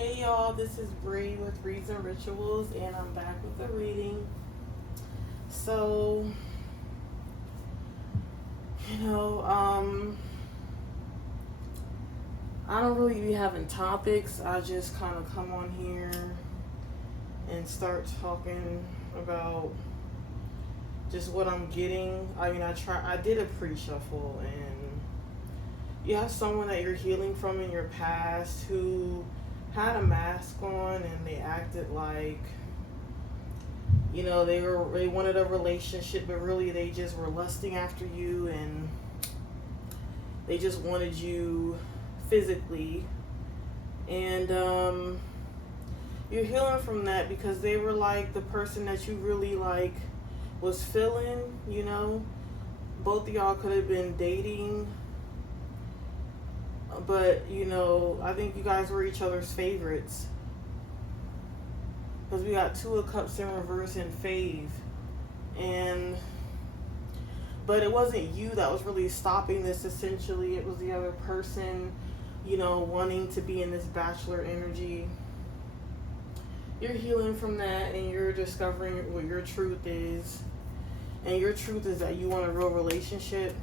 Hey y'all, this is Bree with Reads and Rituals, and I'm back with a reading. So, you know, I don't really be having topics. I just kind of come on here and start talking about just what I'm getting. I did a pre-shuffle, and you have someone that you're healing from in your past who had a mask on and they acted like they wanted a relationship, but really they just were lusting after you, and they just wanted you physically. And you're healing from that because they were like the person that you really like was feeling. Both of y'all could have been dating, but I think you guys were each other's favorites, because we got Two of Cups in reverse and Fave. And but it wasn't you that was really stopping this. Essentially, it was the other person, wanting to be in this bachelor energy. You're healing from that, and you're discovering what your truth is. And your truth is that you want a real relationship.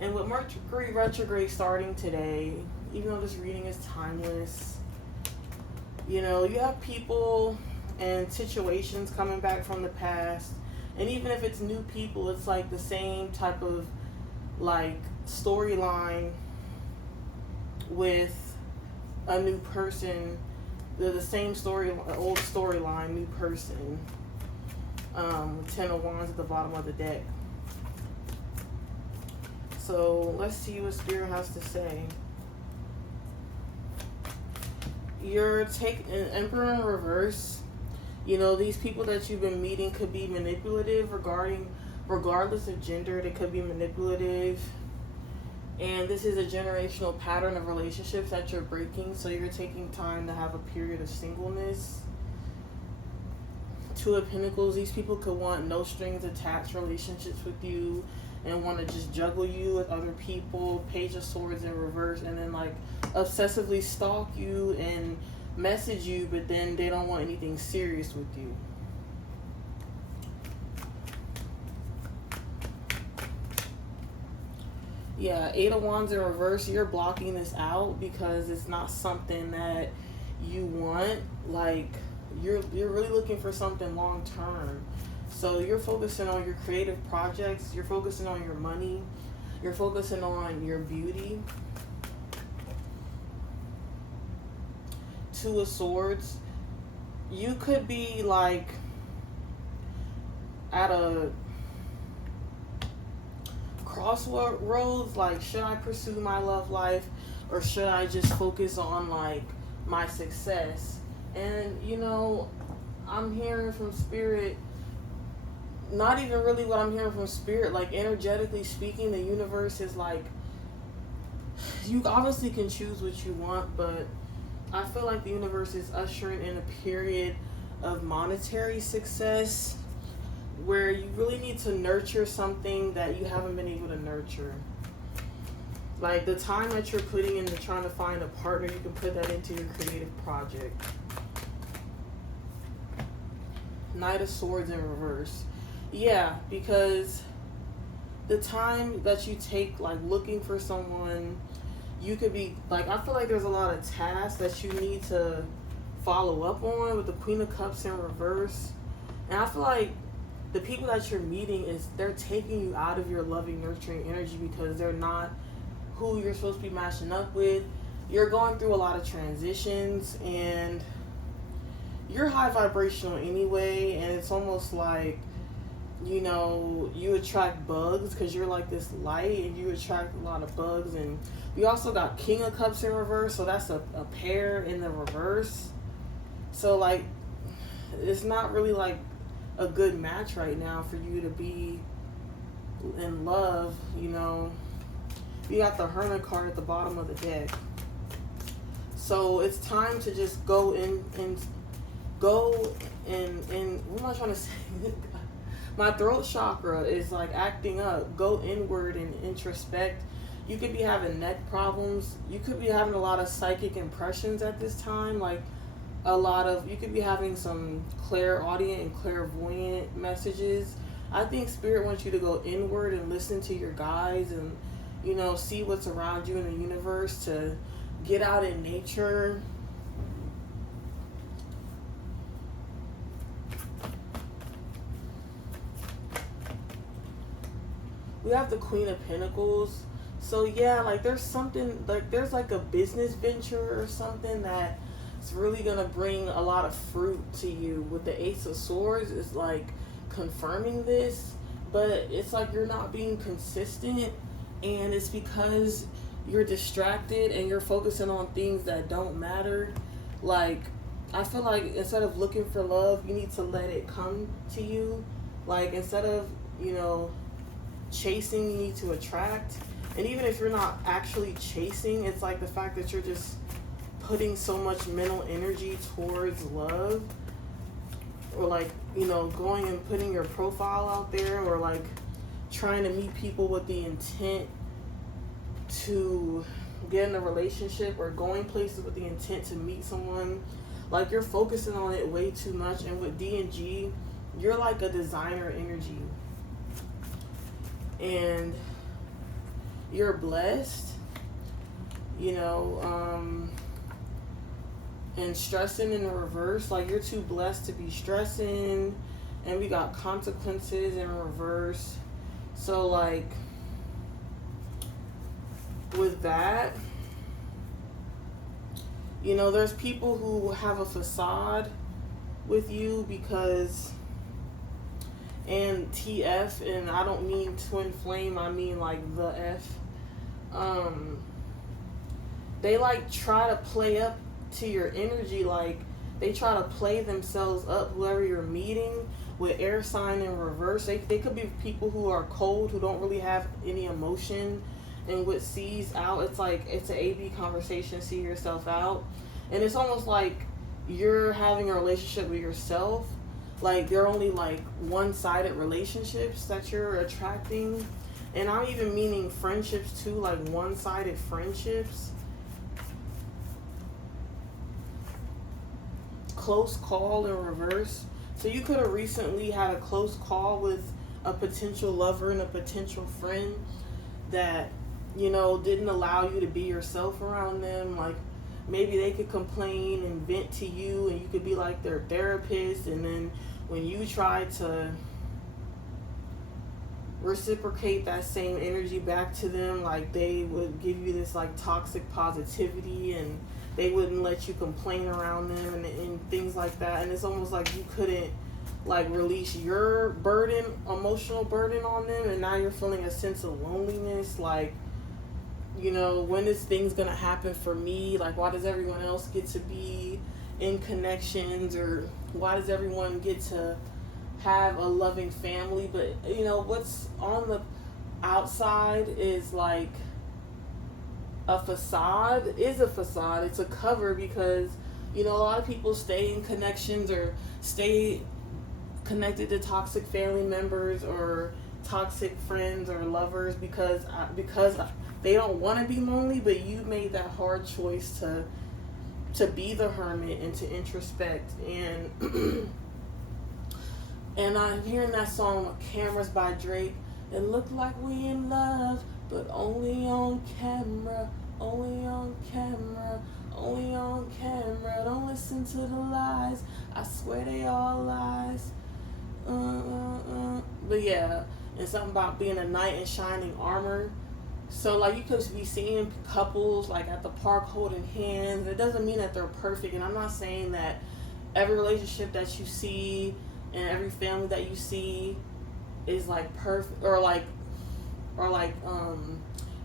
And with Mercury retrograde starting today, even though this reading is timeless, you have people and situations coming back from the past. And even if it's new people, it's like the same type of storyline with a new person. They're the same story, old storyline, new person. Ten of Wands at the bottom of the deck. So let's see what Spirit has to say. You're taking an Emperor in reverse. These people that you've been meeting could be manipulative regardless of gender. They could be manipulative. And this is a generational pattern of relationships that you're breaking. So you're taking time to have a period of singleness. Two of Pentacles. These people could want no strings attached relationships with you and want to just juggle you with other people. Page of Swords in reverse, and then obsessively stalk you and message you, but then they don't want anything serious with you. Yeah, Eight of Wands in reverse. You're blocking this out because it's not something that you want. You're really looking for something long term. So you're focusing on your creative projects, you're focusing on your money, you're focusing on your beauty. Two of Swords. You could be at a crossroads, should I pursue my love life or should I just focus on my success? And I'm hearing from Spirit, not even really what I'm hearing from Spirit, energetically speaking, the universe is you obviously can choose what you want, but I feel like the universe is ushering in a period of monetary success where you really need to nurture something that you haven't been able to nurture. The time that you're putting into trying to find a partner, you can put that into your creative project. Knight of Swords in reverse. Yeah, because the time that you take looking for someone, you could be I feel like there's a lot of tasks that you need to follow up on with the Queen of Cups in reverse. And I feel like the people that you're meeting they're taking you out of your loving, nurturing energy because they're not who you're supposed to be matching up with. You're going through a lot of transitions, and you're high vibrational anyway, and it's almost you attract bugs because you're this light, and you attract a lot of bugs. And we also got King of Cups in reverse, so that's a pair in the reverse. So it's not really a good match right now for you to be in love. You got the Hermit card at the bottom of the deck. So it's time to just go in and what am I trying to say? My throat chakra is acting up. Go inward and introspect You could be having neck problems. You could be having a lot of psychic impressions at this time. Like you could be having some clairaudient and clairvoyant messages. I think spirit wants you to go inward and listen to your guides and, see what's around you in the universe, to get out in nature. We have the Queen of Pentacles. So yeah, like there's something, like there's like a business venture or something that it's really gonna bring a lot of fruit to you. With the Ace of Swords, it's like confirming this, but it's like you're not being consistent, and it's because you're distracted and you're focusing on things that don't matter. Like, I feel like instead of looking for love, you need to let it come to you. Like, instead of, chasing, you need to attract. And even if you're not actually chasing, it's like the fact that you're just putting so much mental energy towards love, or like, going and putting your profile out there, or like trying to meet people with the intent to get in a relationship, or going places with the intent to meet someone. Like, you're focusing on it way too much. And with D&G, you're like a designer energy, and you're blessed, and stressing in the reverse. Like, you're too blessed to be stressing, and we got consequences in reverse. So like, with that, there's people who have a facade with you because, and TF, and I don't mean twin flame, I mean like the F. They like try to play up to your energy, like they try to play themselves up, whoever you're meeting. With air sign in reverse, they could be people who are cold, who don't really have any emotion. And with C's out, it's like it's an AB conversation, see yourself out. And it's almost like you're having a relationship with yourself. Like, they're only like one-sided relationships that you're attracting. And I'm even meaning friendships too, like one-sided friendships. Close call in reverse. So you could have recently had a close call with a potential lover and a potential friend that, didn't allow you to be yourself around them. Like, maybe they could complain and vent to you, and you could be like their therapist. And then when you try to reciprocate that same energy back to them, like, they would give you this like toxic positivity, and they wouldn't let you complain around them, and things like that. And it's almost like you couldn't like release your burden, emotional burden on them, and now you're feeling a sense of loneliness. Like, when is things gonna happen for me? Like, why does everyone else get to be in connections, or why does everyone get to have a loving family? But what's on the outside is like a facade. Is a facade. It's a cover, because a lot of people stay in connections or stay connected to toxic family members or toxic friends or lovers because they don't want to be lonely. But you made that hard choice to be the hermit and to introspect. And and I'm hearing that song Cameras by Drake. It looked like we in love, but only on camera, only on camera, only on camera. Don't listen to the lies, I swear they all lies. But yeah, and something about being a knight in shining armor. So like, you could be seeing couples like at the park holding hands. It doesn't mean that they're perfect, and I'm not saying that every relationship that you see and every family that you see is like perfect, or like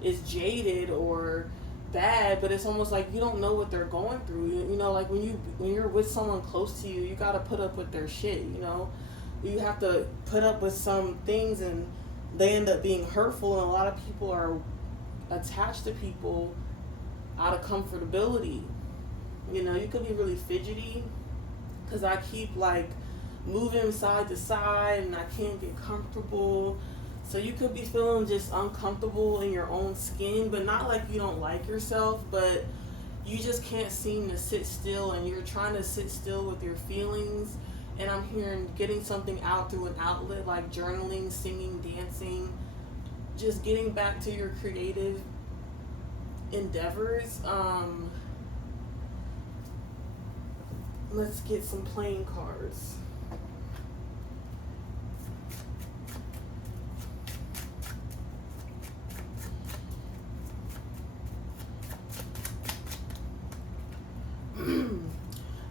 is jaded or bad. But it's almost like you don't know what they're going through. Like when you're with someone close to you, you got to put up with their shit. You have to put up with some things, and they end up being hurtful. And a lot of people are attached to people out of comfortability. You could be really fidgety, because I keep like moving side to side and I can't get comfortable. So you could be feeling just uncomfortable in your own skin, but not like you don't like yourself, but you just can't seem to sit still, and you're trying to sit still with your feelings. And I'm hearing getting something out through an outlet like journaling, singing, dancing, just getting back to your creative endeavors. Let's get some playing cards.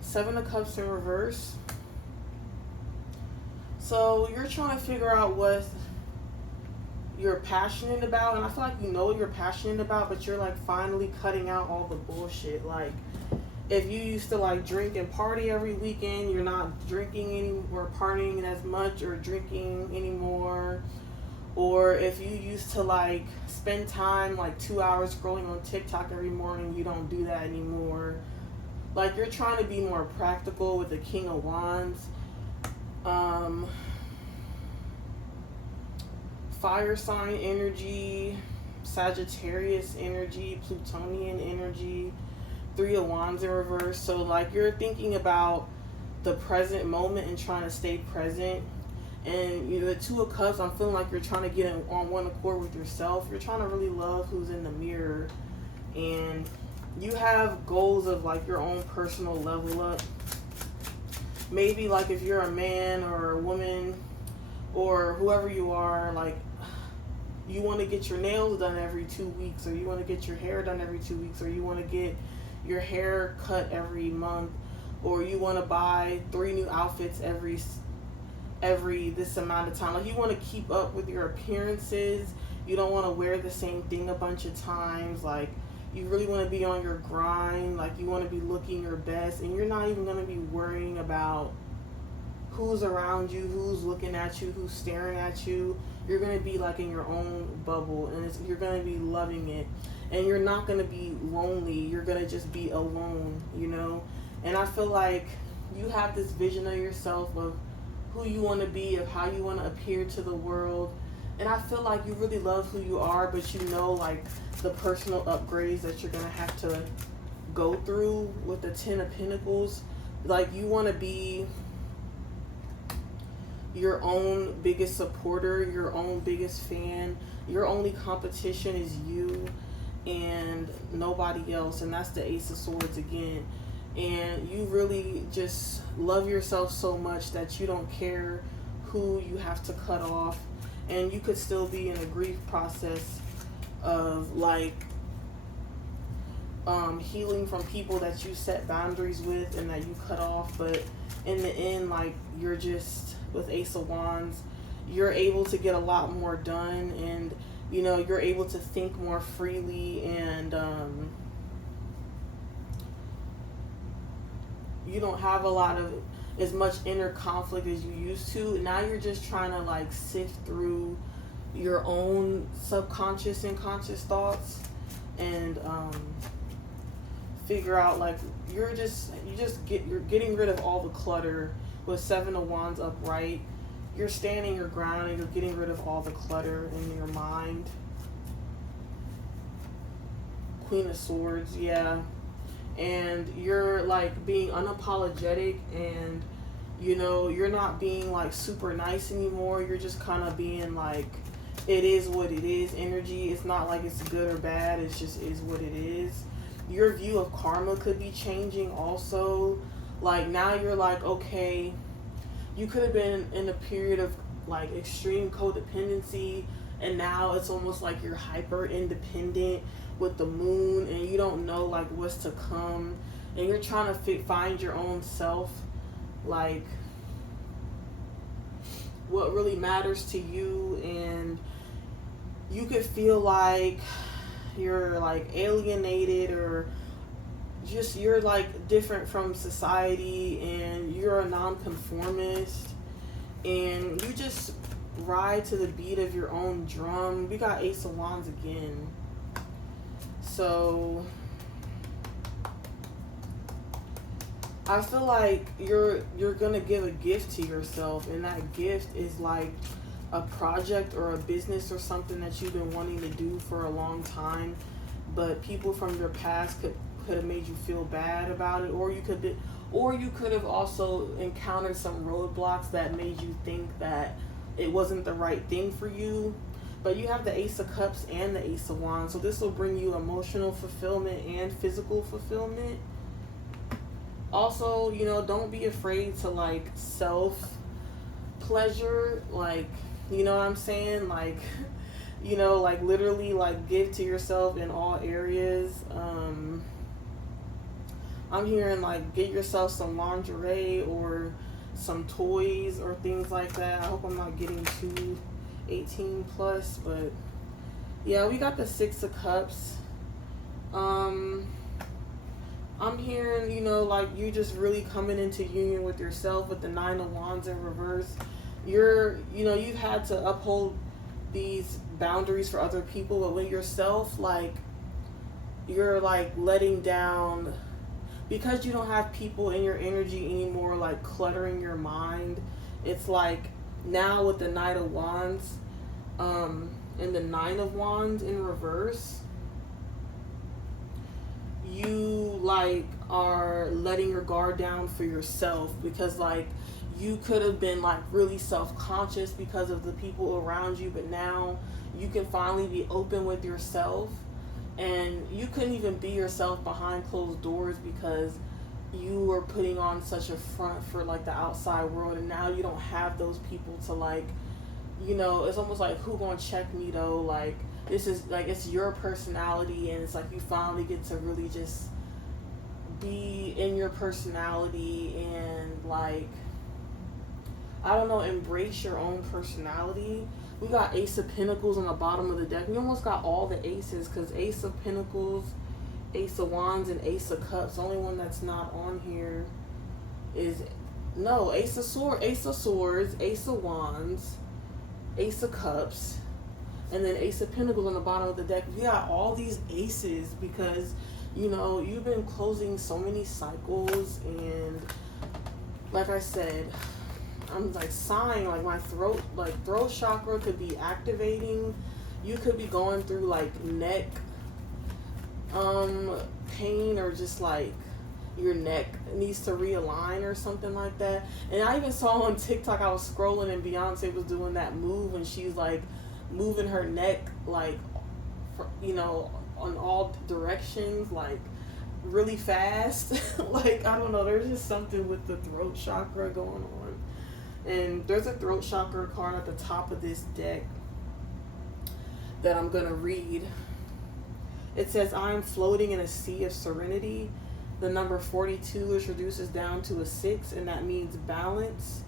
Seven of Cups in reverse. So you're trying to figure out what you're passionate about, and I feel like you know what you're passionate about, but you're like finally cutting out all the bullshit. Like, if you used to like drink and party every weekend, you're not drinking anymore, partying as much or drinking anymore. Or if you used to like spend time like 2 hours scrolling on TikTok every morning, you don't do that anymore. Like, you're trying to be more practical with the King of Wands. Fire sign energy, Sagittarius energy, Plutonian energy, Three of Wands in reverse. So like, you're thinking about the present moment and trying to stay present. And you know, the Two of Cups, I'm feeling like you're trying to get on one accord with yourself. You're trying to really love who's in the mirror, and you have goals of like your own personal level up. Maybe like if you're a man or a woman or whoever you are, like you want to get your nails done every 2 weeks, or you want to get your hair done every 2 weeks, or you want to get your hair cut every month, or you want to buy 3 new outfits every this amount of time. Like, you want to keep up with your appearances. You don't want to wear the same thing a bunch of times. Like, you really want to be on your grind. Like, you want to be looking your best, and you're not even going to be worrying about who's around you, who's looking at you, who's staring at you. You're going to be like in your own bubble, and you're going to be loving it, and you're not going to be lonely. You're going to just be alone, you know. And I feel like you have this vision of yourself, of who you want to be, of how you want to appear to the world. And I feel like you really love who you are, but you know, like, the personal upgrades that you're going to have to go through with the Ten of Pentacles. Like, you want to be your own biggest supporter, your own biggest fan. Your only competition is you and nobody else. And that's the Ace of Swords again. And you really just love yourself so much that you don't care who you have to cut off. And you could still be in a grief process of like healing from people that you set boundaries with and that you cut off. But in the end, like, you're just, with Ace of Wands, you're able to get a lot more done, and you know, you're able to think more freely, and you don't have a lot of as much inner conflict as you used to. Now you're just trying to like sift through your own subconscious and conscious thoughts, and figure out, like, you're getting rid of all the clutter. With Seven of Wands upright, you're standing your ground, and you're getting rid of all the clutter in your mind. Queen of Swords, yeah. And you're like being unapologetic, and you know, you're not being like super nice anymore. You're just kind of being like, it is what it is energy. It's not like it's good or bad, it's just is what it is. Your view of karma could be changing also. Like, now you're like, okay, you could have been in a period of like extreme codependency, and now it's almost like you're hyper independent with the moon, and you don't know like what's to come, and you're trying to find your own self, like what really matters to you. And you could feel like you're like alienated, or just you're like different from society, and you're a nonconformist, and you just ride to the beat of your own drum. We got Ace of Wands again. So I feel like you're gonna give a gift to yourself, and that gift is like a project or a business or something that you've been wanting to do for a long time, but people from your past could have made you feel bad about it, or you could have also encountered some roadblocks that made you think that it wasn't the right thing for you. But you have the Ace of Cups and the Ace of Wands, so this will bring you emotional fulfillment and physical fulfillment. Also, don't be afraid to like self pleasure, like, you know what I'm saying, like, like literally like give to yourself in all areas. I'm hearing like get yourself some lingerie or some toys or things like that. I hope I'm not getting too 18 plus, but yeah, we got the Six of Cups. I'm hearing, like you just really coming into union with yourself with the Nine of Wands in reverse. You've had to uphold these boundaries for other people, but with yourself, like you're like letting down because you don't have people in your energy anymore, like cluttering your mind. It's like now with the Knight of Wands, and the Nine of Wands in reverse, you like are letting your guard down for yourself, because like you could have been like really self-conscious because of the people around you, but now you can finally be open with yourself. And you couldn't even be yourself behind closed doors because you were putting on such a front for like the outside world, and now you don't have those people to like, it's almost like, who gonna check me though? Like, this is like, it's your personality, and it's like you finally get to really just be in your personality and like, I don't know, embrace your own personality. We got Ace of Pentacles on the bottom of the deck. We almost got all the aces, because Ace of Pentacles, Ace of Wands, and Ace of Cups. The only one that's not on here is, no, Ace of Swords, Ace of Wands, Ace of Cups, and then Ace of Pentacles on the bottom of the deck. We got all these aces because, you've been closing so many cycles, and like I said, I'm like sighing, like my throat chakra could be activating. You could be going through like neck pain, or just like your neck needs to realign or something like that. And I even saw on TikTok, I was scrolling and Beyonce was doing that move when she's like moving her neck like, on all directions, like really fast. Like, I don't know, there's just something with the throat chakra going on. And there's a throat chakra card at the top of this deck that I'm going to read. It says, I am floating in a sea of serenity. The number 42 is reduces down to a 6, and that means balance.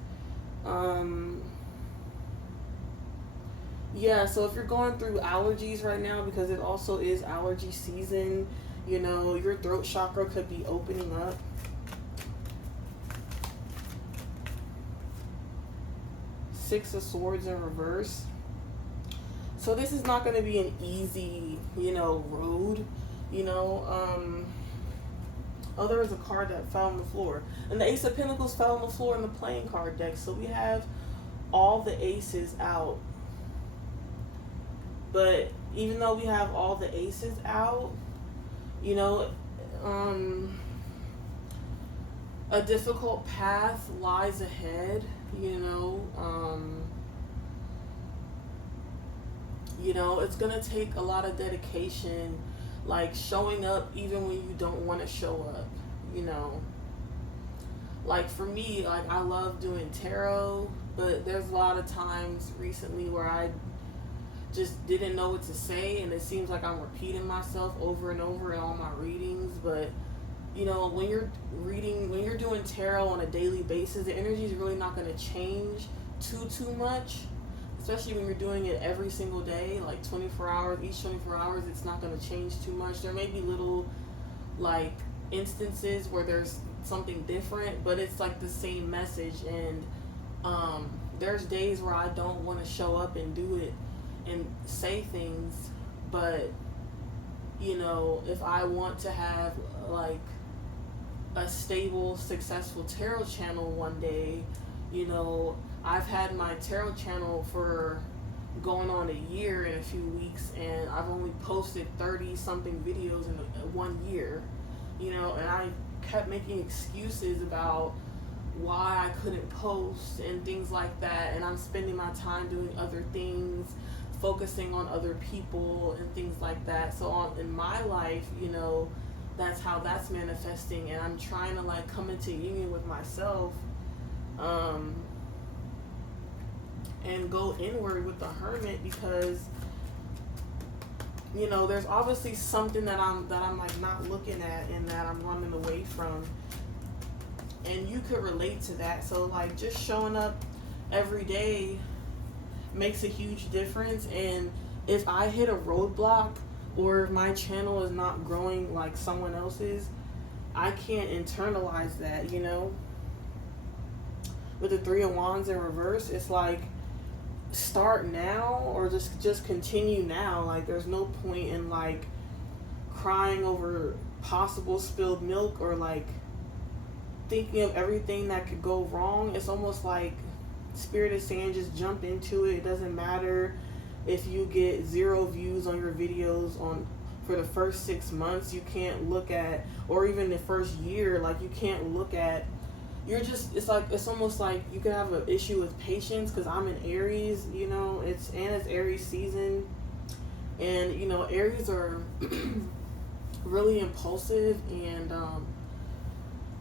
Yeah, so if you're going through allergies right now, because it also is allergy season, your throat chakra could be opening up. Six of Swords in reverse. So this is not going to be an easy, road, Oh, there was a card that fell on the floor. And the Ace of Pentacles fell on the floor in the playing card deck. So we have all the aces out. But even though we have all the aces out, a difficult path lies ahead. It's gonna take a lot of dedication, like showing up even when you don't want to show up. Like for me, like I love doing tarot, but there's a lot of times recently where I just didn't know what to say, and it seems like I'm repeating myself over and over in all my readings. But when you're doing tarot on a daily basis, the energy is really not going to change too much, especially when you're doing it every single day, like 24 hours, each 24 hours, it's not going to change too much. There may be little like instances where there's something different, but it's like the same message. And there's days where I don't want to show up and do it and say things, but if I want to have like a stable, successful tarot channel one day, I've had my tarot channel for going on a year in a few weeks, and I've only posted 30 something videos in 1 year, and I kept making excuses about why I couldn't post and things like that, and I'm spending my time doing other things, focusing on other people and things like that. So in my life, that's how that's manifesting, and I'm trying to like come into union with myself, and go inward with the Hermit, because there's obviously something that I'm like not looking at and that I'm running away from, and you could relate to that. So like just showing up every day makes a huge difference. And if I hit a roadblock, or if my channel is not growing like someone else's, I can't internalize that. With the Three of Wands in reverse, it's like, start now or just continue now. Like there's no point in like crying over possible spilled milk, or like thinking of everything that could go wrong. It's almost like Spirit is saying just jump into it. It doesn't matter if you get 0 views on your videos for the first 6 months. You can't look at, or even the first year, like you can't look at, it's almost like you can have an issue with patience, because I'm in Aries, it's Aries season, and Aries are really impulsive, and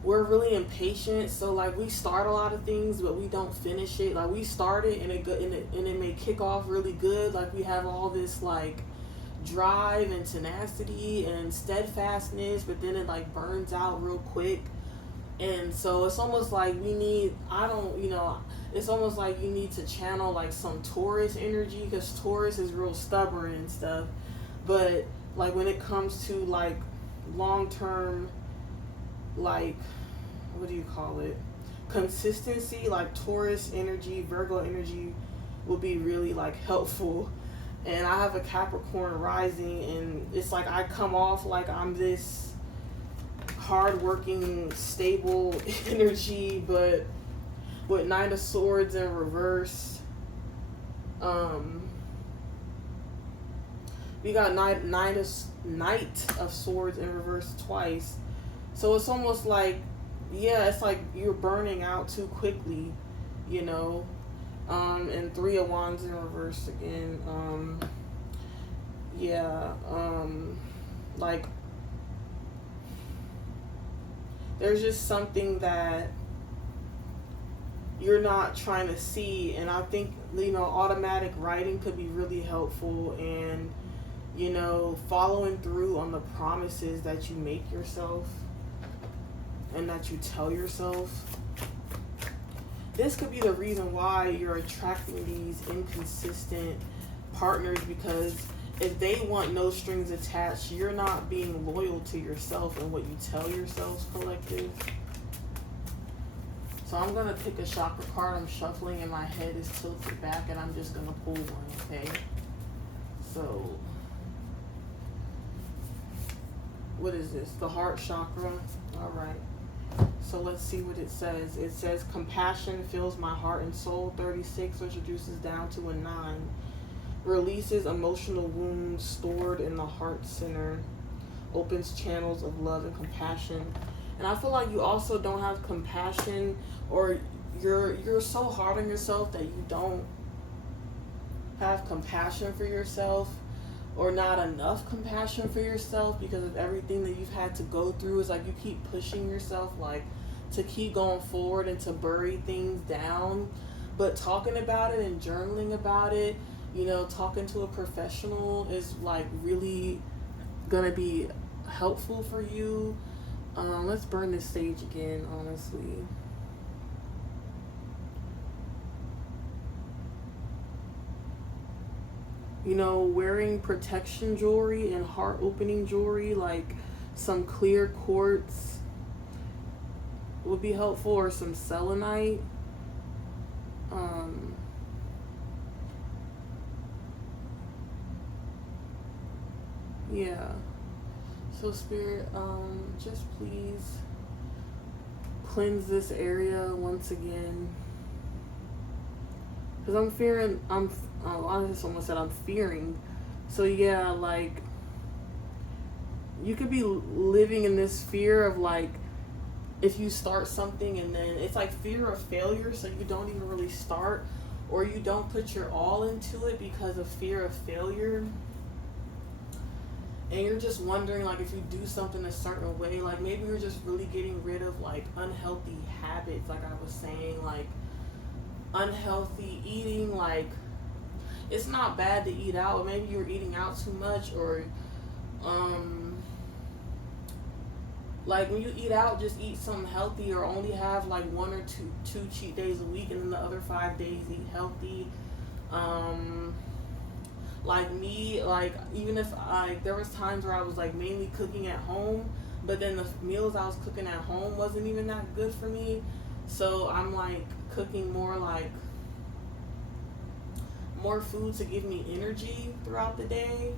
we're really impatient. So like we start a lot of things, but we don't finish it. Like we start it and it may kick off really good. Like we have all this like drive and tenacity and steadfastness, but then it like burns out real quick. And so it's almost like it's almost like you need to channel like some Taurus energy, because Taurus is real stubborn and stuff. But like when it comes to like long-term, like, what do you call it? Consistency, like Taurus energy, Virgo energy will be really like helpful. And I have a Capricorn rising, and it's like I come off like I'm this hardworking, stable energy, but with Knight of Swords in reverse, we got Knight of Swords in reverse twice. So it's almost like, it's like you're burning out too quickly, and Three of Wands in reverse again. Like there's just something that you're not trying to see, and I think automatic writing could be really helpful, and following through on the promises that you make yourself and that you tell yourself. This could be the reason why you're attracting these inconsistent partners, because if they want no strings attached, you're not being loyal to yourself and what you tell yourselves, collective. So I'm going to pick a chakra card. I'm shuffling and my head is tilted back, and I'm just going to pull one, okay? So, what is this? The heart chakra. All right. So let's see what it says. It says, compassion fills my heart and soul, 36, which reduces down to a 9. Releases emotional wounds stored in the heart center. Opens channels of love and compassion. And I feel like you also don't have compassion, or you're so hard on yourself that you don't have compassion for yourself, or not enough compassion for yourself because of everything that you've had to go through. It's like you keep pushing yourself like to keep going forward and to bury things down. But talking about it and journaling about it, talking to a professional is like really gonna be helpful for you. Let's burn this sage again, honestly. Wearing protection jewelry and heart opening jewelry, like some clear quartz would be helpful, or some selenite. Yeah. So Spirit, just please cleanse this area once again. Because I'm fearing, honestly, someone said I'm fearing. So yeah, like, you could be living in this fear of like, if you start something and then it's like fear of failure, so you don't even really start, or you don't put your all into it because of fear of failure. And you're just wondering, like, if you do something a certain way, like maybe you're just really getting rid of like unhealthy habits, like I was saying, like unhealthy eating. Like, it's not bad to eat out, but maybe you're eating out too much, or like when you eat out, just eat something healthy, or only have like one or two cheat days a week, and then the other 5 days eat healthy. Like me, like even if there was times where I was like mainly cooking at home, but then the meals I was cooking at home wasn't even that good for me. So I'm like cooking more food to give me energy throughout the day.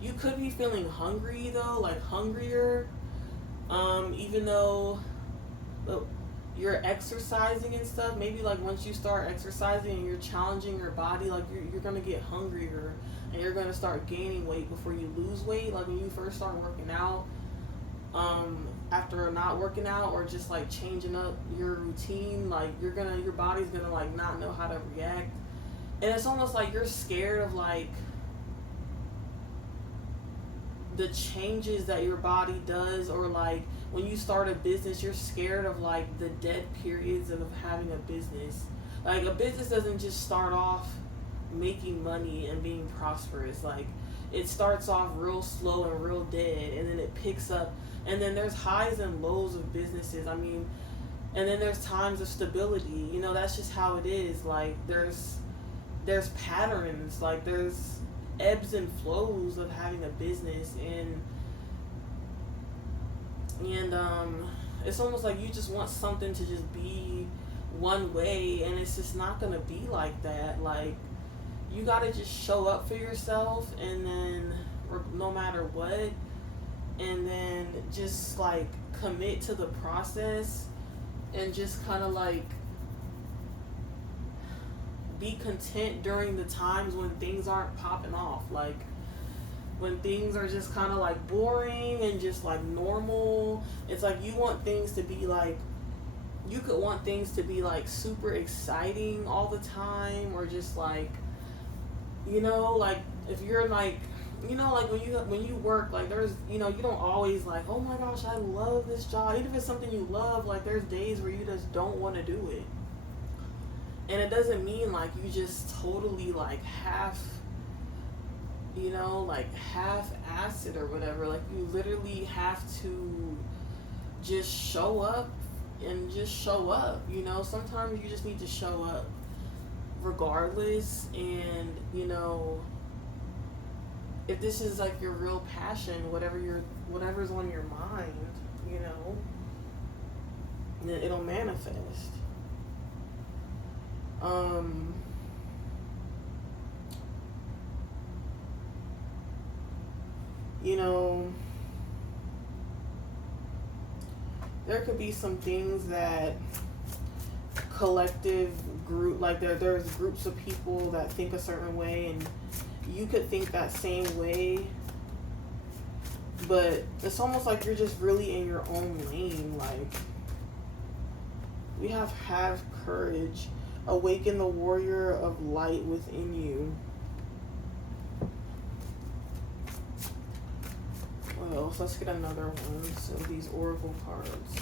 You could be feeling hungry though, like hungrier, even though you're exercising and stuff. Maybe like once you start exercising and you're challenging your body, like you're gonna get hungrier and you're gonna start gaining weight before you lose weight. Like when you first start working out, after not working out or just like changing up your routine, like your body's gonna like not know how to react. And it's almost like you're scared of like the changes that your body does, or like when you start a business, you're scared of like the dead periods of having a business. Like a business doesn't just start off making money and being prosperous. Like it starts off real slow and real dead, and then it picks up, and then there's highs and lows of businesses. I mean, and then there's times of stability. You know, that's just how it is. Like there's patterns, like there's ebbs and flows of having a business, and it's almost like you just want something to just be one way, and it's just not gonna be like that. Like you gotta just show up for yourself, and then no matter what, and then just like commit to the process, and just kind of like be content during the times when things aren't popping off. Like when things are just kind of like boring and just like normal. It's like you want things to be like, you could want things to be like super exciting all the time, or just like, you know, like if you're like, you know, like when you work, like there's, you know, you don't always like, oh my gosh, I love this job. Even if it's something you love, like there's days where you just don't want to do it. And it doesn't mean like you just totally like you know, like half-ass it or whatever. Like you literally have to just show up and just show up. You know, sometimes you just need to show up regardless. And you know, if this is like your real passion, whatever's on your mind, you know, then it'll manifest. You know, there could be some things that collective group, like there's groups of people that think a certain way, and you could think that same way, but it's almost like you're just really in your own lane. Like we have courage. Awaken the warrior of light within you. What else? Let's get another one. So these oracle cards.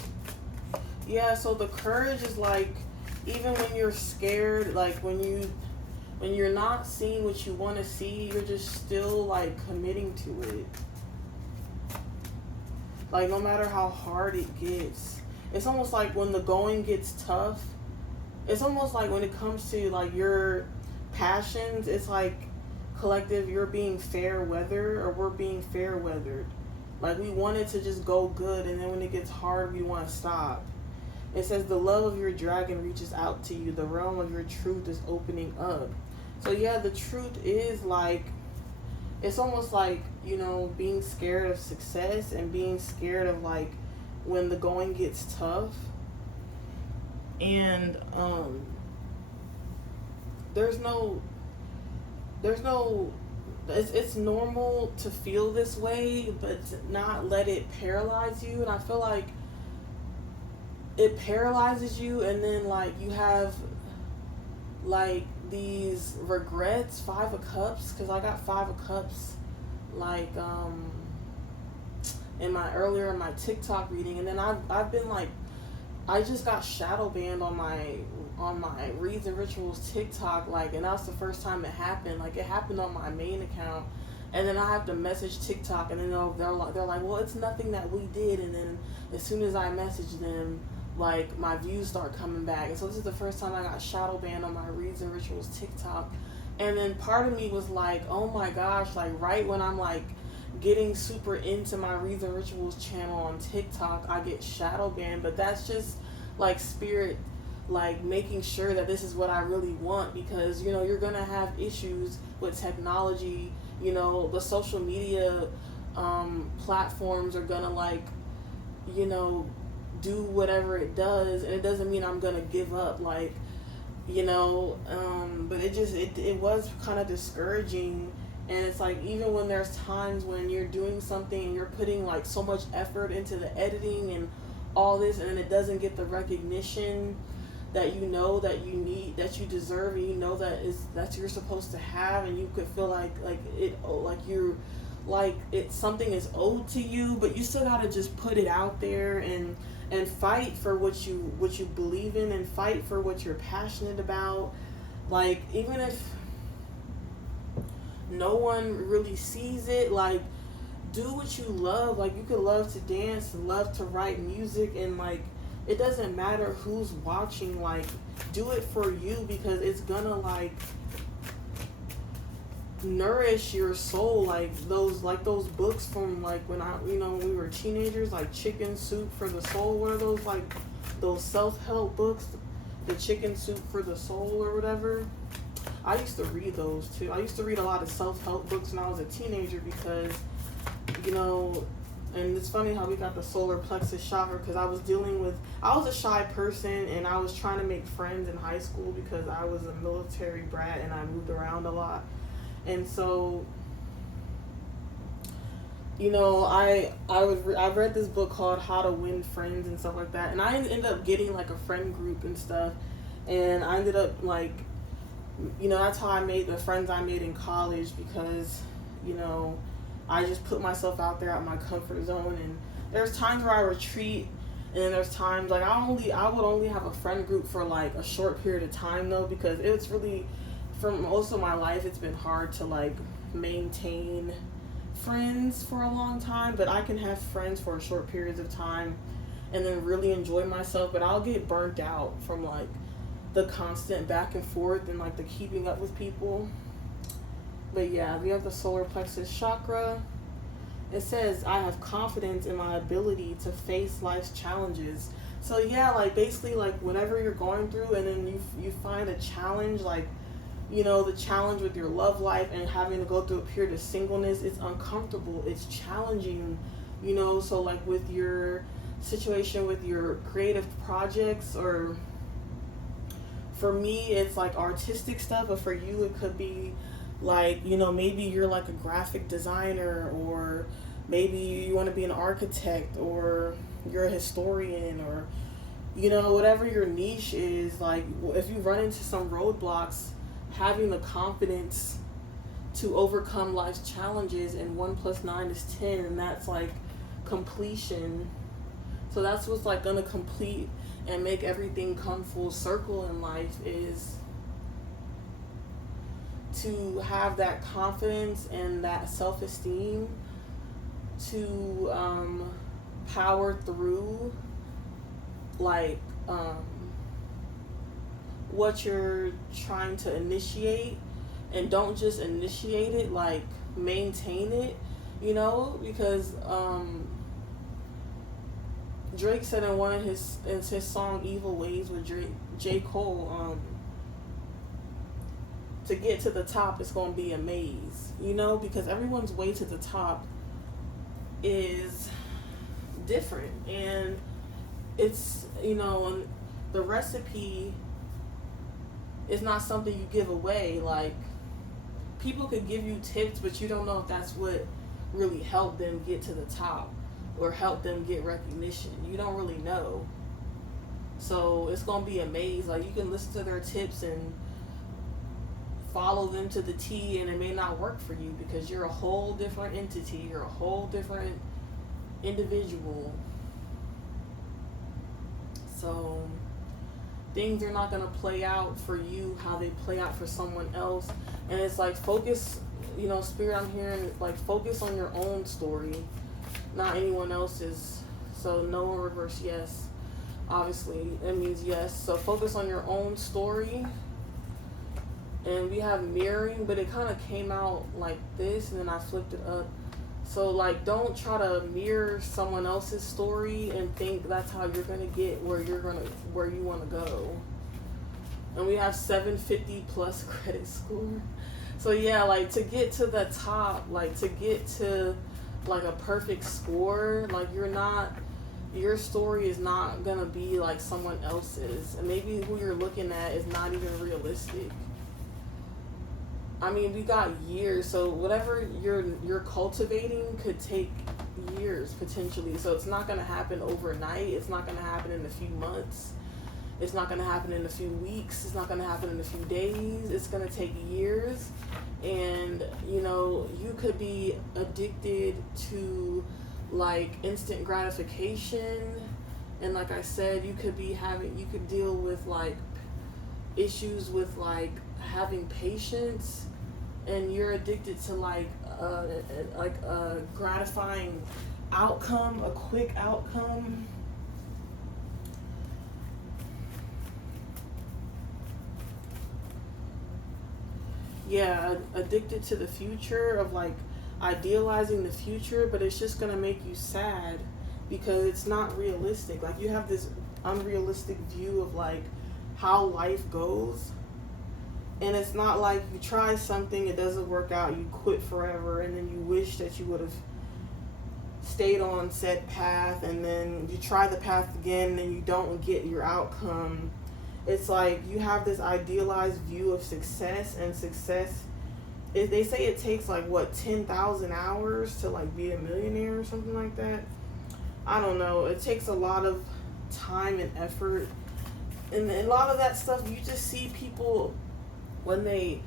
Yeah, so the courage is like, even when you're scared, like when you're not seeing what you want to see, you're just still like committing to it. Like no matter how hard it gets. It's almost like when the going gets tough, it's almost like when it comes to like your passions, it's like collective, you're being fair weather, or we're being fair weathered. Like we want it to just go good, and then when it gets hard, we want to stop. It says the love of your dragon reaches out to you. The realm of your truth is opening up. So yeah, the truth is like, it's almost like, you know, being scared of success and being scared of like when the going gets tough. And there's no there's no it's normal to feel this way, but to not let it paralyze you. And I feel like it paralyzes you, and then like you have like these regrets. Five of Cups, because I got Five of Cups like in my TikTok reading. And then I've been like, I just got shadow banned on my Reads and Rituals TikTok, like, and that was the first time it happened. Like, it happened on my main account, and then I have to message TikTok, and then they're like, well, it's nothing that we did. And then as soon as I message them, like, my views start coming back. And so this is the first time I got shadow banned on my Reads and Rituals TikTok. And then part of me was like, oh my gosh, like, right when I'm like getting super into my Reads and Rituals channel on TikTok, I get shadow banned. But that's just like spirit, like, making sure that this is what I really want, because you know you're gonna have issues with technology. You know, the social media platforms are gonna, like, you know, do whatever it does, and it doesn't mean I'm gonna give up, like, you know. But it was kind of discouraging. And it's like, even when there's times when you're doing something and you're putting like so much effort into the editing and all this, and it doesn't get the recognition that you know that you need, that you deserve, and you know that you're supposed to have, and you could feel like you're like it's something is owed to you, but you still gotta just put it out there and fight for what you believe in, and fight for what you're passionate about. Like, even if no one really sees it, like, do what you love. Like, you could love to dance, love to write music, and like, it doesn't matter who's watching. Like, do it for you, because it's gonna like nourish your soul. Like those books from like when we were teenagers, like Chicken Soup for the Soul. What are those, like those self-help books, the Chicken Soup for the Soul or whatever? I used to read those too. I used to read a lot of self-help books when I was a teenager, because you know, and it's funny how we got the solar plexus chakra, because I was a shy person, and I was trying to make friends in high school because I was a military brat and I moved around a lot. And so, you know, I read this book called How to Win Friends and stuff like that, and I ended up getting like a friend group and stuff, and I ended up like, you know, that's how I made the friends I made in college, because, you know, I just put myself out there out my comfort zone. And there's times where I retreat, and then there's times like I would only have a friend group for like a short period of time though, because it's really, for most of my life, it's been hard to like maintain friends for a long time. But I can have friends for short periods of time and then really enjoy myself. But I'll get burnt out from like the constant back and forth and like the keeping up with people. But yeah, we have the solar plexus chakra. It says, I have confidence in my ability to face life's challenges. So yeah, like basically like whenever you're going through and then you find a challenge, like, you know, the challenge with your love life and having to go through a period of singleness, it's uncomfortable, it's challenging, you know. So like with your situation with your creative projects, or for me it's like artistic stuff, but for you it could be like, you know, maybe you're like a graphic designer, or maybe you want to be an architect, or you're a historian, or, you know, whatever your niche is. Like, if you run into some roadblocks, having the confidence to overcome life's challenges, and 1 + 9 is 10, and that's like completion. So that's what's like gonna complete and make everything come full circle in life, is to have that confidence and that self-esteem to power through like what you're trying to initiate. And don't just initiate it, like maintain it, you know, because Drake said in one of his song Evil Ways with J. Cole, to get to the top, it's going to be a maze, you know, because everyone's way to the top is different. And it's, you know, and the recipe it's not something you give away. Like, people could give you tips, but you don't know if that's what really helped them get to the top or help them get recognition. You don't really know. So it's going to be a maze. Like, you can listen to their tips and follow them to the T, and it may not work for you because you're a whole different entity. You're a whole different individual. So things are not going to play out for you how they play out for someone else. And it's like, focus, Spirit, I'm hearing, like, focus on your own story, not anyone else's. So no in reverse, yes. Obviously, it means yes. So focus on your own story. And we have mirroring, but it kind of came out like this, and then I flipped it up. So, like, don't try to mirror someone else's story and think that's how you're gonna get where you want to go. And we have 750 plus credit score. So yeah, like, to get to the top, like, to get to like a perfect score, like, your story is not gonna be like someone else's, and maybe who you're looking at is not even realistic. I mean, we got years, so whatever you're cultivating could take years potentially. So it's not gonna happen overnight. It's not gonna happen in a few months. It's not gonna happen in a few weeks. It's not gonna happen in a few days. It's gonna take years, and you could be addicted to like instant gratification, and like I said, you could deal with like issues with like having patience, and you're addicted to like a gratifying outcome, a quick outcome. Yeah, addicted to the future, of like idealizing the future, but it's just gonna make you sad because it's not realistic. Like, you have this unrealistic view of like how life goes, and it's not like you try something, it doesn't work out, you quit forever, and then you wish that you would have stayed on said path, and then you try the path again and you don't get your outcome. It's like you have this idealized view of success, and success, they say it takes like 10,000 hours to like be a millionaire or something like that. I don't know. It takes a lot of time and effort, and a lot of that stuff you just see people when maybe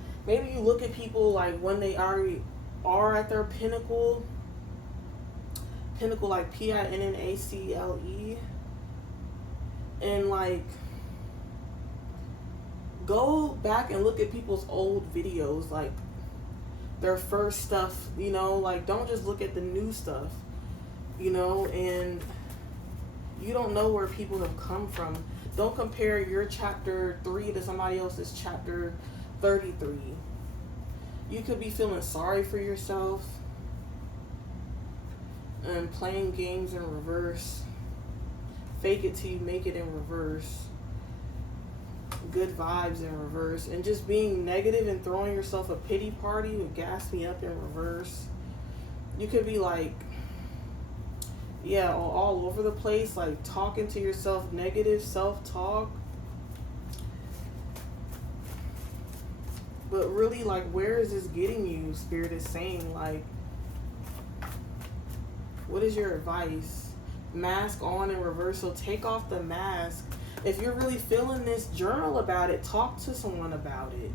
you look at people like when they already are at their pinnacle, like PINNACLE, and like go back and look at people's old videos, like their first stuff, like, don't just look at the new stuff, and you don't know where people have come from. Don't compare your chapter 3 to somebody else's chapter 33. You could be feeling sorry for yourself and playing games in reverse. Fake it till you make it in reverse. Good vibes in reverse, and just being negative and throwing yourself a pity party would gas me up in reverse. You could be like, all over the place, like talking to yourself, negative self-talk. But really, like, where is this getting you? Spirit is saying, like, what is your advice? Mask on in reverse. So take off the mask. If you're really feeling this, journal about it. Talk to someone about it.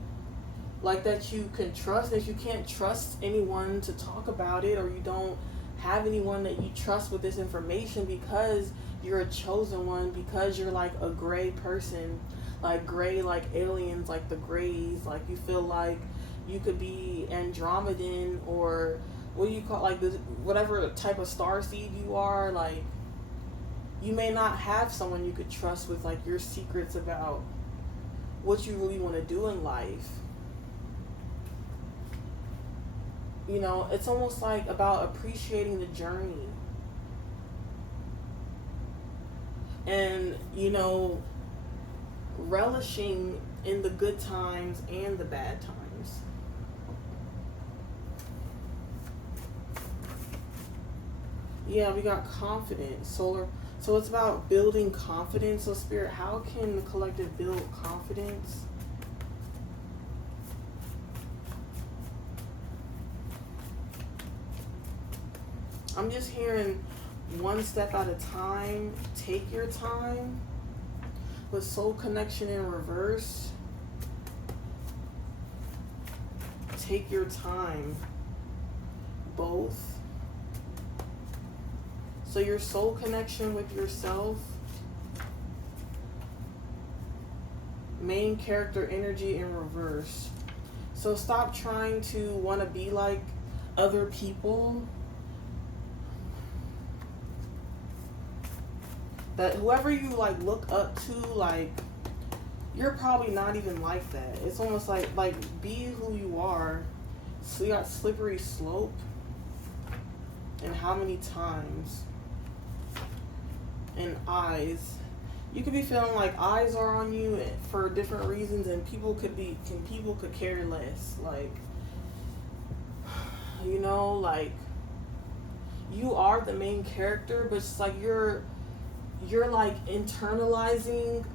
Like, that you can trust. If you can't trust anyone to talk about it, or you don't have anyone that you trust with this information because you're a chosen one, because you're like a gray person, like gray, like aliens, like the grays, like you feel like you could be Andromedan, or what do you call, like, this, whatever type of star seed you are, like, you may not have someone you could trust with like your secrets about what you really want to do in life. It's almost like about appreciating the journey. And, relishing in the good times and the bad times. Yeah, we got confidence, solar. So it's about building confidence. So, Spirit, how can the collective build confidence? I'm just hearing one step at a time. Take your time. With soul connection in reverse, take your time. Both. So your soul connection with yourself, main character energy in reverse. So stop trying to want to be like other people. That whoever you like look up to, like, you're probably not even like that. It's almost like be who you are. So you got slippery slope. And how many times? And eyes. You could be feeling like eyes are on you for different reasons, and people could care less. Like, you know, like, you are the main character, but it's like you're like internalizing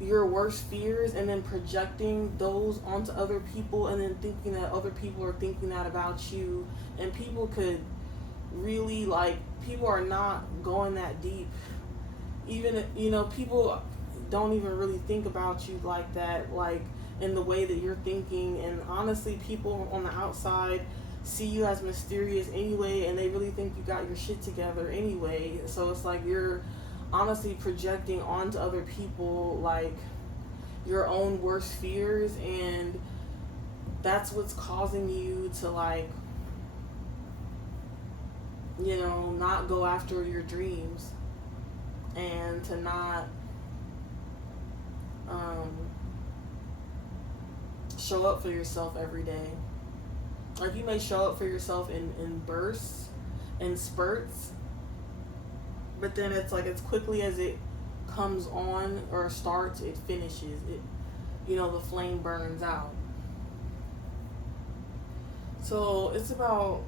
your worst fears and then projecting those onto other people, and then thinking that other people are thinking that about you. And people could really, like, people are not going that deep. Even, you know, people don't even really think about you like that, like in the way that you're thinking. And honestly, people on the outside see you as mysterious anyway, and they really think you got your shit together anyway. So it's like you're honestly projecting onto other people like your own worst fears, and that's what's causing you to, like, you know, not go after your dreams, and to not show up for yourself every day. Like, you may show up for yourself in bursts, in spurts, but then it's like as quickly as it comes on or starts, it finishes. It, you know, the flame burns out. So it's about,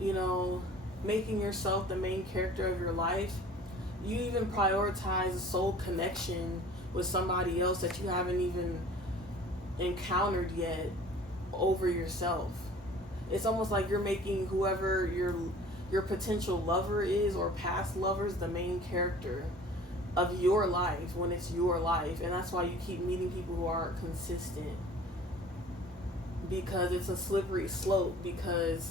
you know, making yourself the main character of your life. You even prioritize a soul connection with somebody else that you haven't even encountered yet over yourself. It's almost like you're making whoever your potential lover is, or past lovers, the main character of your life when it's your life. And that's why you keep meeting people who aren't consistent, because it's a slippery slope, because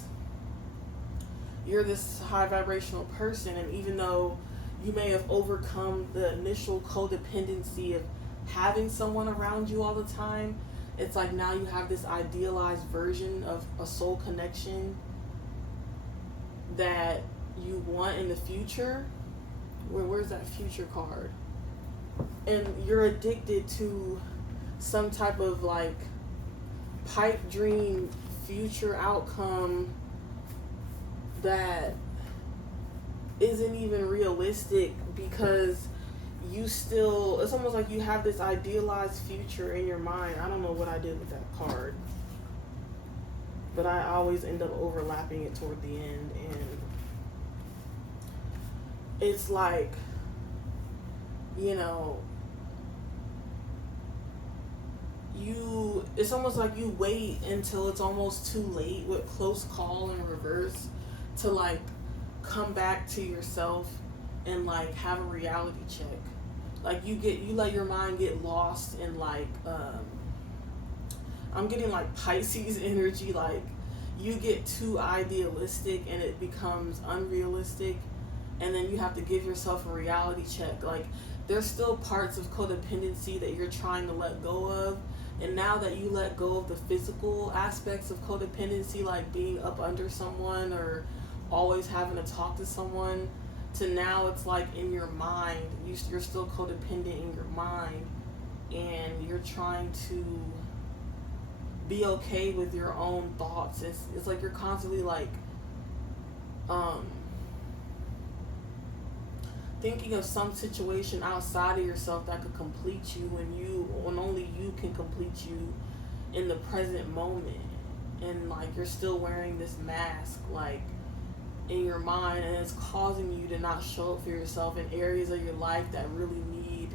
you're this high vibrational person, and even though you may have overcome the initial codependency of having someone around you all the time, it's like now you have this idealized version of a soul connection that you want in the future. Where's that future card? And you're addicted to some type of like pipe dream future outcome that isn't even realistic, because you still, it's almost like you have this idealized future in your mind. I don't know what I did with that card, but I always end up overlapping it toward the end. And it's like, you know, it's almost like you wait until it's almost too late with close call in reverse to like come back to yourself and like have a reality check. Like you let your mind get lost in like I'm getting like Pisces energy. Like you get too idealistic and it becomes unrealistic, and then you have to give yourself a reality check. Like there's still parts of codependency that you're trying to let go of, and now that you let go of the physical aspects of codependency, like being up under someone or always having to talk to someone, to now it's like in your mind, you're still codependent in your mind, and you're trying to be okay with your own thoughts. It's like you're constantly like thinking of some situation outside of yourself that could complete you, when only you can complete you in the present moment. And like you're still wearing this mask like in your mind, and it's causing you to not show up for yourself in areas of your life that really need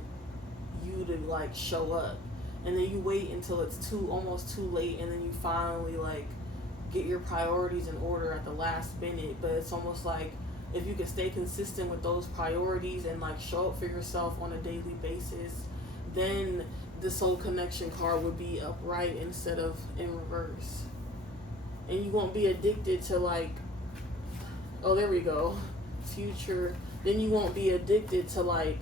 you to like show up. And then you wait until it's almost too late, and then you finally like get your priorities in order at the last minute. But it's almost like if you can stay consistent with those priorities and like show up for yourself on a daily basis, then the soul connection card would be upright instead of in reverse. And you won't be addicted to like, oh, there we go, future. Then you won't be addicted to like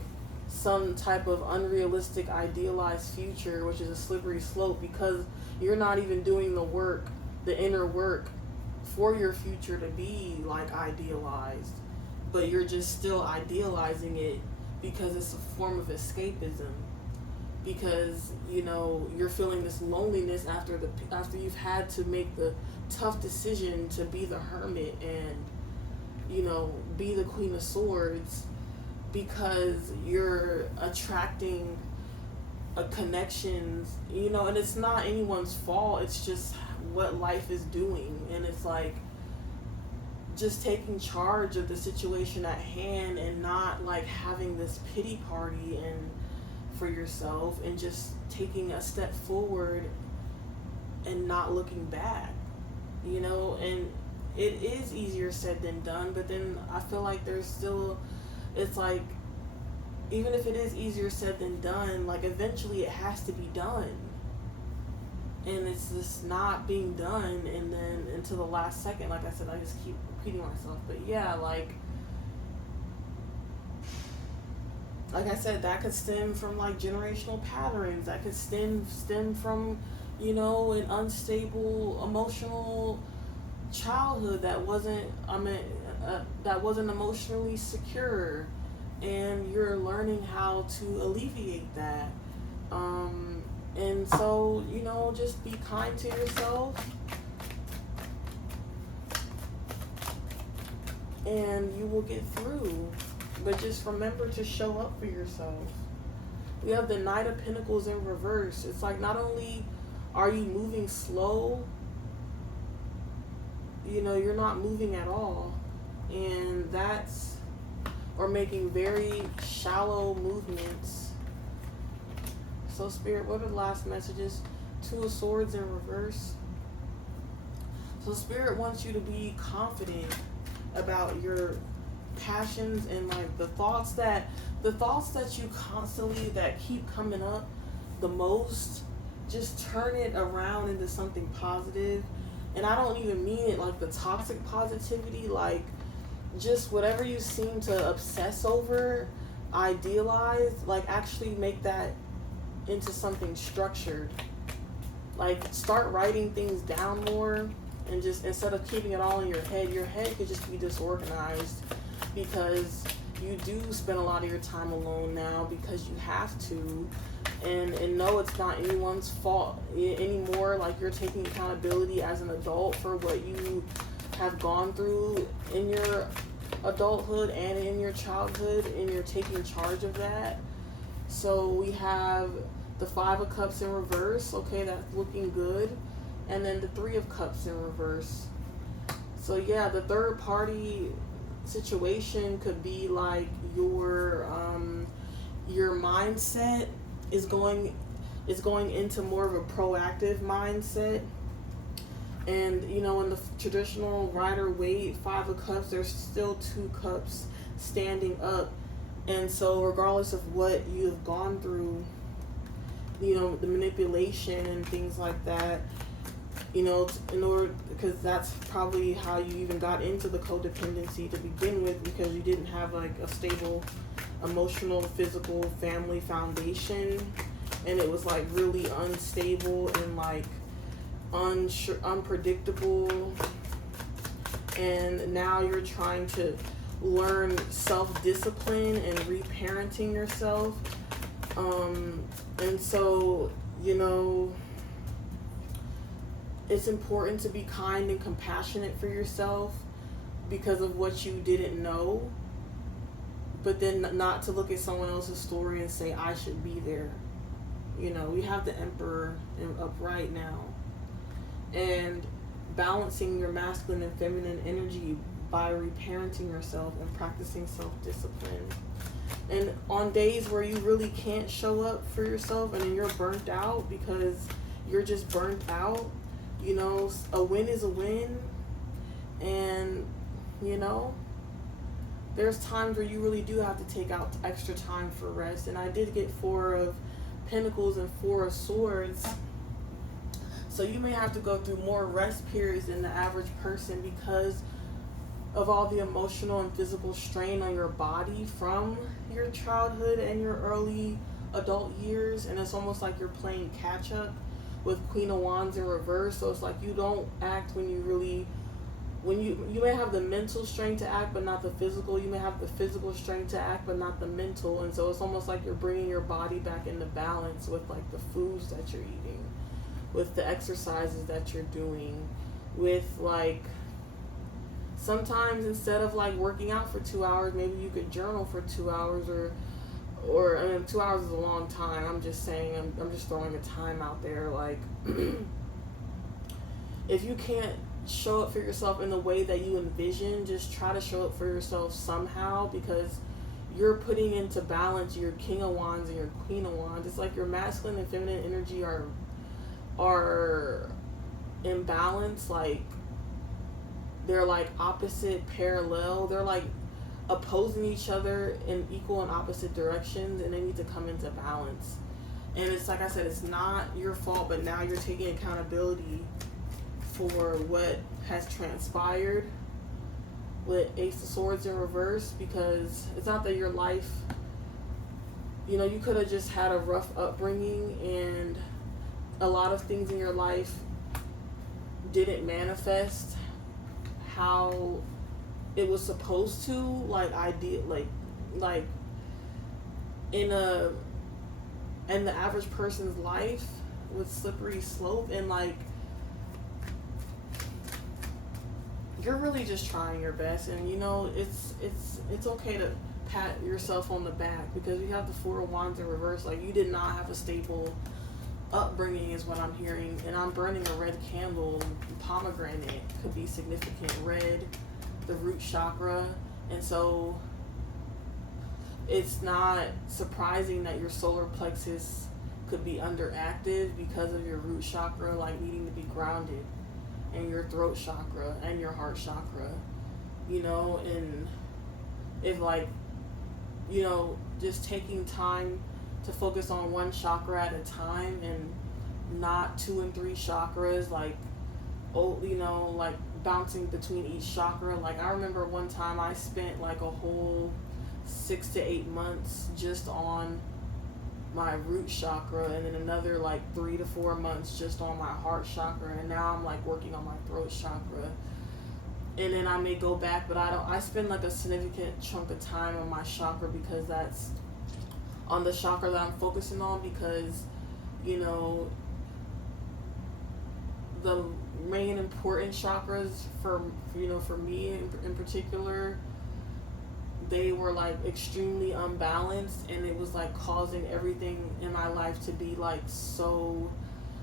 some type of unrealistic idealized future, which is a slippery slope, because you're not even doing the work, the inner work for your future to be like idealized, but you're just still idealizing it because it's a form of escapism, because you know you're feeling this loneliness after you've had to make the tough decision to be the hermit and, you know, be the Queen of Swords, because you're attracting a connections, you know, and it's not anyone's fault, it's just what life is doing. And it's like just taking charge of the situation at hand and not like having this pity party and for yourself, and just taking a step forward and not looking back, you know. And it is easier said than done, but then I feel like there's still, it's like, even if it is easier said than done, like eventually it has to be done. And it's just not being done, and then until the last second, like I said, I just keep repeating myself. But yeah, like I said, that could stem from like generational patterns. That could stem from, you know, an unstable emotional childhood that wasn't emotionally secure, and you're learning how to alleviate that. And so, you know, just be kind to yourself, and you will get through. But just remember to show up for yourself. We have the Knight of Pentacles in reverse. It's like, not only are you moving slow, you know, you're not moving at all. And that's, or making very shallow movements. So Spirit, what are the last messages? Two of Swords in reverse. So Spirit wants you to be confident about your passions and like the thoughts that you constantly, that keep coming up the most, just turn it around into something positive. And I don't even mean it like the toxic positivity, like just whatever you seem to obsess over, idealize, like actually make that into something structured. Like start writing things down more, and just instead of keeping it all in your head could just be disorganized, because you do spend a lot of your time alone now because you have to. And no, it's not anyone's fault anymore. Like, you're taking accountability as an adult for what you have gone through in your adulthood and in your childhood, and you're taking charge of that. So we have the Five of Cups in reverse. Okay, that's looking good. And then the Three of Cups in reverse. So yeah, the third party situation could be like your mindset is going into more of a proactive mindset. And you know, in the traditional Rider-Waite Five of Cups, there's still two cups standing up. And so regardless of what you have gone through, you know, the manipulation and things like that, you know, in order, because that's probably how you even got into the codependency to begin with, because you didn't have like a stable emotional, physical, family foundation, and it was like really unstable and like unpredictable. And now you're trying to learn self-discipline and reparenting yourself. And so, you know, it's important to be kind and compassionate for yourself because of what you didn't know, but then not to look at someone else's story and say, I should be there. You know, we have the Emperor upright now. And balancing your masculine and feminine energy by reparenting yourself and practicing self-discipline. And on days where you really can't show up for yourself and then you're burnt out because you're just burnt out, You know, a win is a win. And, you know, there's times where you really do have to take out extra time for rest. And I did get 4 of Pentacles and 4 of Swords. So you may have to go through more rest periods than the average person because of all the emotional and physical strain on your body from your childhood and your early adult years. And it's almost like you're playing catch up with Queen of Wands in reverse. So it's like you don't act when you really, when you may have the mental strength to act but not the physical. You may have the physical strength to act but not the mental. And so it's almost like you're bringing your body back into balance with like the foods that you're eating, with the exercises that you're doing, with like, sometimes instead of like working out for 2 hours, maybe you could journal for 2 hours, or I mean 2 hours is a long time. I'm just saying, I'm just throwing a time out there. Like if you can't show up for yourself in the way that you envision, just try to show up for yourself somehow, because you're putting into balance your King of Wands and your Queen of Wands. It's like your masculine and feminine energy are in balance. Like they're like opposite, parallel. They're like opposing each other in equal and opposite directions, and they need to come into balance. And it's like I said, it's not your fault, but now you're taking accountability for what has transpired with Ace of Swords in reverse, because it's not that your life, you know, you could have just had a rough upbringing and a lot of things in your life didn't manifest how it was supposed to, like like in the average person's life with slippery slope. And like you're really just trying your best, and you know it's okay to pat yourself on the back, because you have the 4 of Wands in reverse. Like you did not have a stable upbringing is what I'm hearing. And I'm burning a red candle. Pomegranate could be significant. Red, the root chakra. And so it's not surprising that your solar plexus could be underactive because of your root chakra, like needing to be grounded, and your throat chakra and your heart chakra, you know. And if like, you know, just taking time to focus on one chakra at a time and not 2 and 3 chakras, like, oh, you know, like bouncing between each chakra. Like I remember one time I spent like a whole 6 to 8 months just on my root chakra, and then another like 3 to 4 months just on my heart chakra, and now I'm like working on my throat chakra. And then I may go back, but I spend like a significant chunk of time on my chakra, because that's on the chakra that I'm focusing on, because, you know, the main important chakras for me in particular, they were like extremely unbalanced, and it was like causing everything in my life to be like so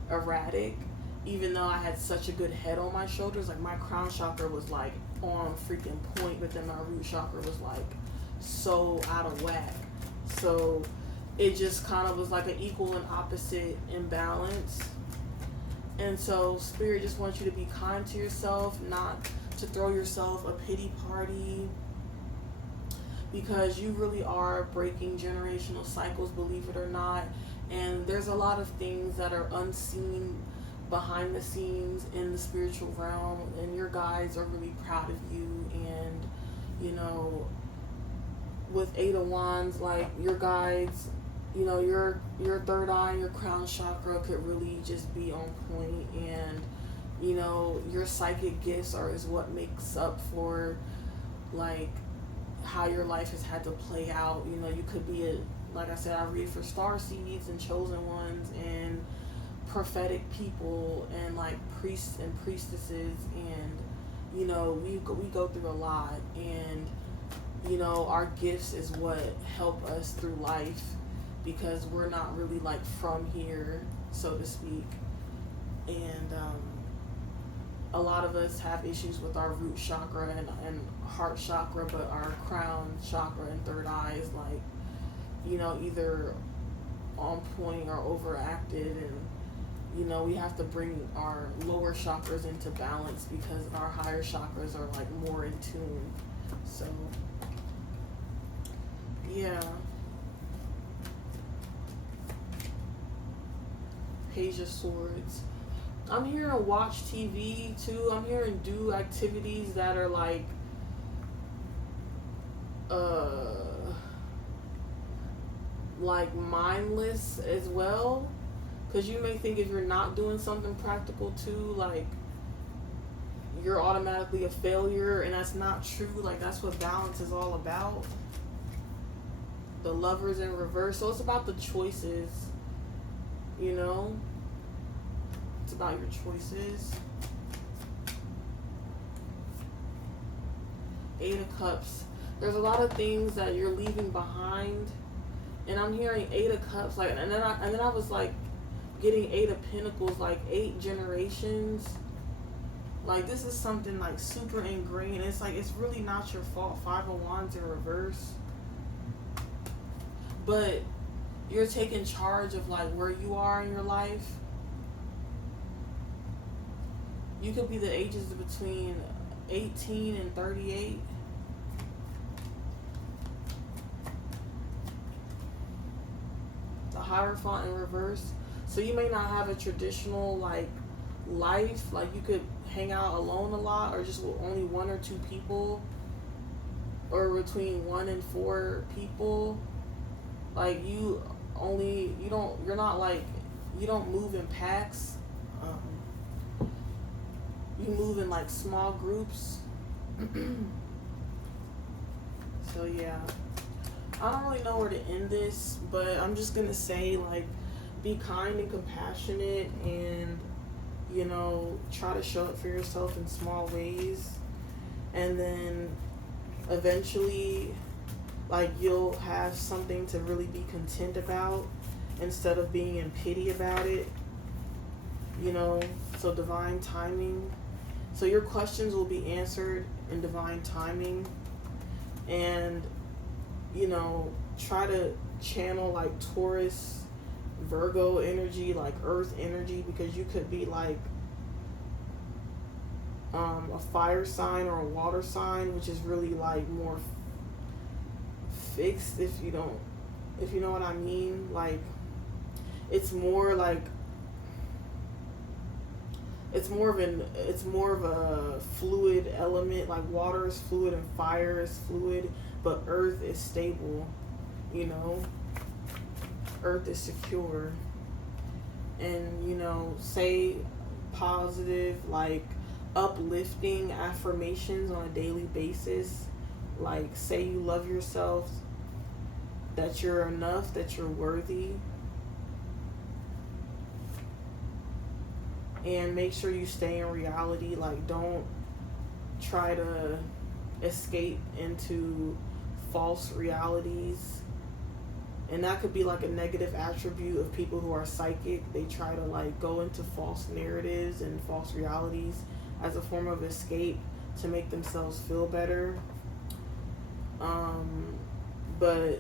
erratic. Even though I had such a good head on my shoulders, like my crown chakra was like on freaking point, but then my root chakra was like so out of whack. So it just kind of was like an equal and opposite imbalance. And so Spirit just wants you to be kind to yourself, not to throw yourself a pity party, because you really are breaking generational cycles, believe it or not. And there's a lot of things that are unseen behind the scenes in the spiritual realm, and your guides are really proud of you. And, you know, with 8 of Wands, like your guides, you know, your third eye and your crown chakra could really just be on point. And, you know, your psychic gifts is what makes up for like how your life has had to play out. You know, you could be like I said, I read for star seeds and chosen ones and prophetic people and like priests and priestesses. And, you know, we go through a lot, and, you know, our gifts is what help us through life, because we're not really like from here, so to speak. And a lot of us have issues with our root chakra and heart chakra, but our crown chakra and third eye is like, you know, either on point or overactive. And, You know, we have to bring our lower chakras into balance because our higher chakras are like more in tune. So, yeah. Page of Swords. I'm here to watch TV too. I'm here and do activities that are like mindless as well. Because you may think if you're not doing something practical too, like you're automatically a failure, and that's not true. Like that's what balance is all about. The Lovers in reverse. So it's about the choices, you know? It's about your choices. Eight of Cups. There's a lot of things that you're leaving behind. And I'm hearing Eight of Cups, like, and then I was like getting Eight of Pentacles, like 8 generations. Like this is something like super ingrained. It's like it's really not your fault. Five of Wands in reverse. But you're taking charge of like where you are in your life. You could be the ages between 18 and 38. The Hierophant in reverse. So you may not have a traditional like life. Like you could hang out alone a lot, or just with only 1 or 2 people, or between 1 and 4 people. Like you don't move in packs. You move in like small groups. So yeah, I don't really know where to end this, but I'm just gonna say like be kind and compassionate, and you know, try to show up for yourself in small ways, and then eventually like you'll have something to really be content about instead of being in pity about it, you know. So divine timing. So your questions will be answered in divine timing, and you know, try to channel like Taurus, Virgo energy, like earth energy, because you could be like a fire sign or a water sign, which is really like more fixed, if you know what I mean. Like it's more of a fluid element. Like water is fluid and fire is fluid, but earth is stable, you know. Earth is secure. And you know, say positive, like uplifting affirmations on a daily basis. Like say you love yourself, that you're enough, that you're worthy. And make sure you stay in reality. Like don't try to escape into false realities. And that could be like a negative attribute of people who are psychic. They try to like go into false narratives and false realities as a form of escape to make themselves feel better. But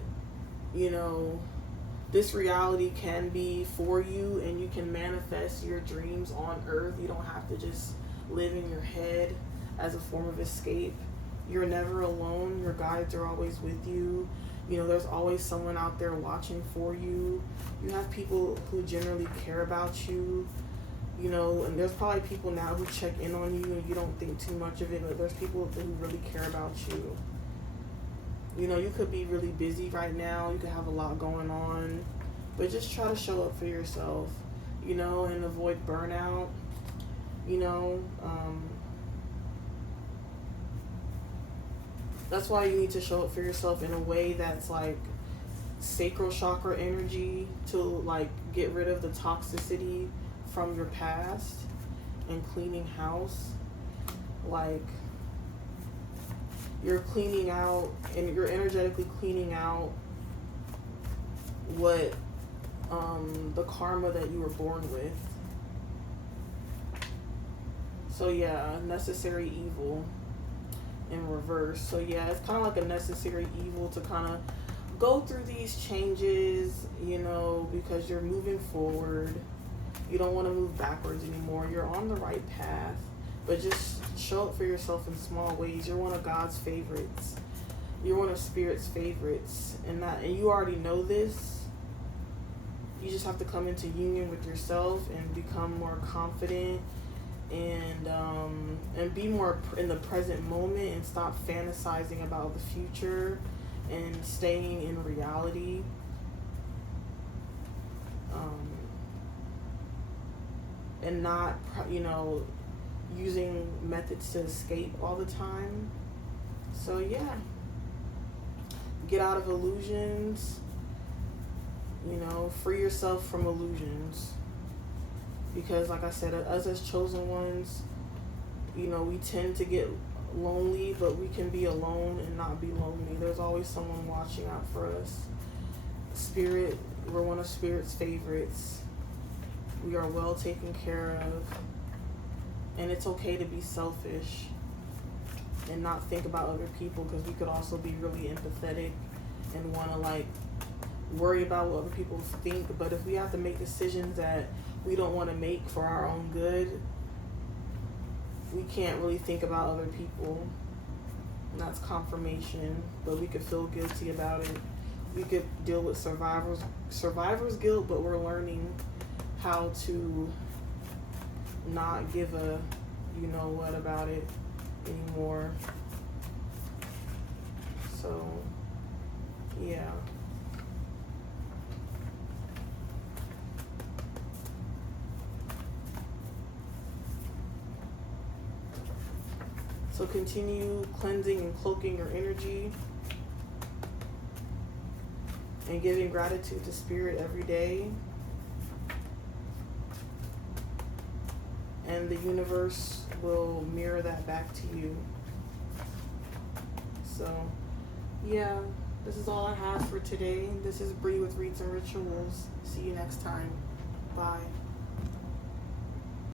you know, this reality can be for you, and you can manifest your dreams on earth. You don't have to just live in your head as a form of escape. You're never alone. Your guides are always with you. You know, there's always someone out there watching for you. You have people who generally care about you. You know, and there's probably people now who check in on you and you don't think too much of it, but there's people who really care about you. You know, you could be really busy right now. You could have a lot going on. But just try to show up for yourself, you know, and avoid burnout, you know. That's why you need to show up for yourself in a way that's like sacral chakra energy, to like get rid of the toxicity from your past and cleaning house. Like you're cleaning out, and you're energetically cleaning out what the karma that you were born with. So yeah, necessary evil in reverse. So yeah, it's kind of like a necessary evil to kind of go through these changes, you know, because you're moving forward. You don't want to move backwards anymore. You're on the right path. But just show up for yourself in small ways. You're one of God's favorites. You're one of Spirit's favorites. And you already know this. You just have to come into union with yourself and become more confident and be more in the present moment and stop fantasizing about the future and staying in reality. And not, using methods to escape all the time. So yeah, get out of illusions, free yourself from illusions. Because like I said, us as chosen ones, we tend to get lonely, but we can be alone and not be lonely. There's always someone watching out for us. Spirit, we're one of Spirit's favorites. We are well taken care of. And it's okay to be selfish and not think about other people, because we could also be really empathetic and want to worry about what other people think. But if we have to make decisions that we don't want to make for our own good, we can't really think about other people. And that's confirmation, but we could feel guilty about it. We could deal with survivor's guilt, but we're learning how to not give a what about it anymore. So yeah. So continue cleansing and cloaking your energy and giving gratitude to Spirit every day. And the universe will mirror that back to you. So, yeah, this is all I have for today. This is Bree with Reads and Rituals. See you next time. Bye.